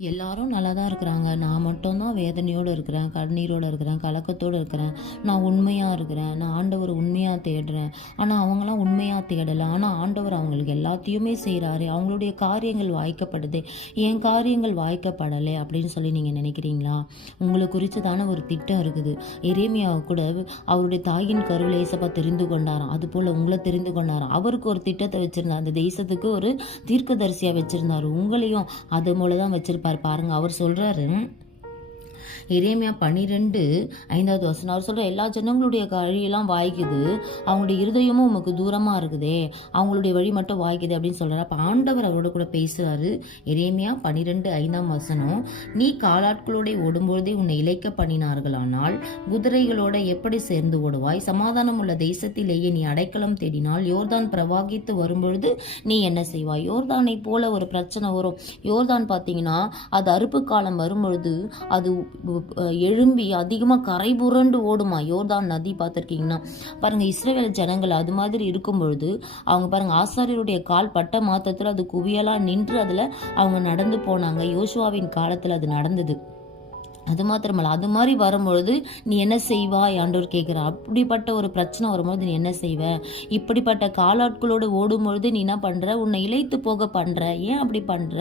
எல்லாரும் நல்லா தான் இருக்கிறாங்க. நான் மட்டும்தான் வேதனையோடு இருக்கிறேன், கண்ணீரோடு இருக்கிறேன், கலக்கத்தோடு இருக்கிறேன். நான் உண்மையாக இருக்கிறேன், நான் ஆண்டவர் உண்மையாக தேடுறேன். ஆனால் அவங்களாம் உண்மையாக தேடலை. ஆனால் ஆண்டவர் அவங்களுக்கு எல்லாத்தையுமே செய்கிறாரு. அவங்களுடைய காரியங்கள் வாய்க்கப்படுது, என் காரியங்கள் வாய்க்கப்படலை அப்படின்னு சொல்லி நீங்கள் நினைக்கிறீங்களா? உங்களை குறித்து தானே ஒரு திட்டம் இருக்குது. எரேமியாவை கூட அவருடைய தாயின் கருவில் ஏசப்பா தெரிந்து கொண்டாராம். அதுபோல் உங்களை தெரிந்து கொண்டாராம். அவருக்கு ஒரு திட்டத்தை வச்சுருந்தார். அந்த தேசத்துக்கு ஒரு தீர்க்கதரிசியாக வச்சுருந்தார். உங்களையும் அது போல தான் வச்சிருப்பார். பாருங்க, அவர் சொல்றாரு, எரேமியா 12:5 அவர் சொல்ற, எல்லா ஜனங்களுடைய வழியெல்லாம் வாய்க்குது, அவங்களுடைய இருதயமும் உமக்கு தூரமா இருக்குதே, அவங்களுடைய வழி மட்டும் வாய்க்குது அப்படின்னு சொல்றாரு. அப்ப ஆண்டவர் அவரோட கூட பேசுறாரு. எரேமியா 12:5 நீ காலாட்களோட ஓடும்போதே உன்னை இழைக்க பண்ணினார்களானால் குதிரைகளோட எப்படி சேர்ந்து ஓடுவாய்? சமாதானம் உள்ள தேசத்திலேயே நீ அடைக்கலம் தேடினால் யோர்தான் பிரவாகித்து வரும்பொழுது நீ என்ன செய்வாய்? யோர்தானை போல ஒரு பிரச்சனை வரும். யோர்தான் பார்த்தீங்கன்னா அது அறுப்பு காலம் வரும்பொழுது அது எழும்பி அதிகமாக கரை புரண்டு ஓடுமா. யோர்தான் நதி பார்த்துருக்கீங்கன்னா பாருங்க, இஸ்ரவேல் ஜனங்கள் அது மாதிரி இருக்கும் பொழுது அவங்க பாருங்க, ஆசாரியருடைய கால் பட்ட மாத்திரத்தில் அது குவியலாக நின்று அதில் அவங்க நடந்து போனாங்க. யோசுவாவின் காலத்தில் அது நடந்தது. அது மாத்திரமல்ல, அது மாதிரி வரும்பொழுது நீ என்ன செய்வாய் ஆண்டவர் கேட்குற. அப்படிப்பட்ட ஒரு பிரச்சனை வரும்போது நீ என்ன செய்வ? இப்படிப்பட்ட காலாட்களோடு ஓடும்பொழுது நீ என்ன பண்ணுற? உன்னை இழைத்து போக பண்ணுற. ஏன் அப்படி பண்ணுற?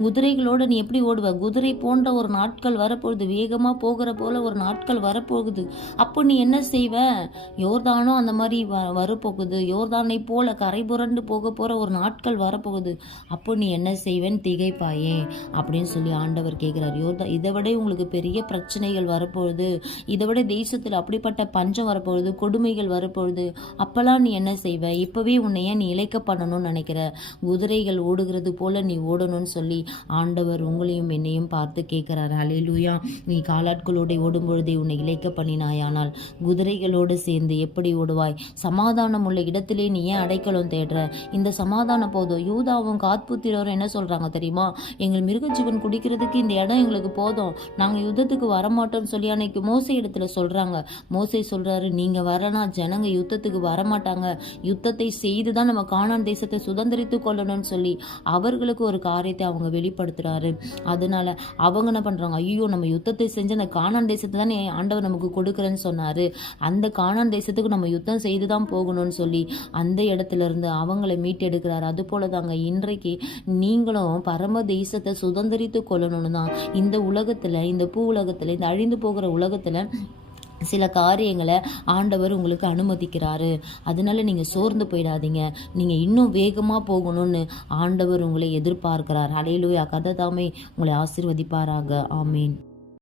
குதிரைகளோடு நீ எப்படி ஓடுவ? குதிரை போன்ற ஒரு நாட்கள் வரப்போகுது, வேகமாக போகிற போல ஒரு நாட்கள் வரப்போகுது. அப்போ நீ என்ன செய்வ? யோர்தானும் அந்த மாதிரி வரப்போகுது. யோர்தானை போல கரை புரண்டு போக போகிற ஒரு நாட்கள் வரப்போகுது. அப்போ நீ என்ன செய்வேன்னு திகைப்பாயே அப்படின்னு சொல்லி ஆண்டவர் கேட்குறாரு. யோர்தான் இதை விட உங்களுக்கு பெரிய பிரச்சனைகள் வரப்போகுது, இதை விட தேசத்தில் அப்படிப்பட்ட பஞ்சம் வரப்போகுது, கொடுமைகள் வரப்போகுது. அப்பெல்லாம் நீ என்ன செய்வ? இப்பவே உன்னைய நீ இழைக்க பண்ணணும்னு நினைக்கிற. குதிரைகள் ஓடுகிறது போல நீ ஓடணும்னு சொல்லி ஆண்டவர் உங்களையும் என்னையும் பார்த்து கேட்கிறார். ஹல்லேலூயா. நீ காலாட்களோடு ஓடும்பொழுதே உன்னை இழைக்க பண்ணினாயானால் குதிரைகளோடு சேர்ந்து எப்படி ஓடுவாய்? சமாதானம் உள்ள இடத்திலே நீ ஏன் அடைக்கலம் தேடுற? இந்த சமாதானம் போதும். யூதாவும் காத்புத்திரரும் என்ன சொல்றாங்க தெரியுமா? எங்கள் மிருகஜீவன் குடிக்கிறதுக்கு இந்த இடம் எங்களுக்கு போதும், நாங்கள் யுத்தத்துக்கு வரமாட்டோம்னு சொல்லி அன்னைக்கு மோசே இடத்துல சொல்றாங்க. மோசே சொல்றாரு, நீங்க வரனா ஜனங்க யுத்தத்துக்கு வரமாட்டாங்க, யுத்தத்தை செய்து தான் நம்ம கானான் தேசத்தை சுதந்திரித்து கொள்ளணும்னு சொல்லி அவர்களுக்கு ஒரு காரியத்தை அவங்க வெளிப்படுத்துறாரு. அதனால அவங்க என்ன பண்றாங்க? ஐயோ, நம்ம யுத்தத்தை செஞ்சு அந்த கானான் தேசத்தை தானே ஆண்டவர் நமக்கு கொடுக்குறேன்னு சொன்னாரு, அந்த கானான் தேசத்துக்கு நம்ம யுத்தம் செய்து தான் போகணும்னு சொல்லி அந்த இடத்துல இருந்து அவங்களை மீட்டெடுக்கிறாரு. அது போல தாங்க இன்றைக்கு நீங்களும் பரம தேசத்தை சுதந்திரித்து கொள்ளணும்னு தான் இந்த உலகத்துல, இந்த பூ உலகத்துல, இந்த அழிந்து போகிற உலகத்துல சில காரியங்களை ஆண்டவர் உங்களுக்கு அனுமதிக்கிறாரு. அதனால நீங்க சோர்ந்து போயிடாதீங்க. நீங்க இன்னும் வேகமா போகணும்னு ஆண்டவர் உங்களை எதிர்பார்க்கிறார். ஹல்லேலூயா. கர்த்தர் தாமே உங்களை ஆசீர்வதிப்பாராக. ஆமீன்.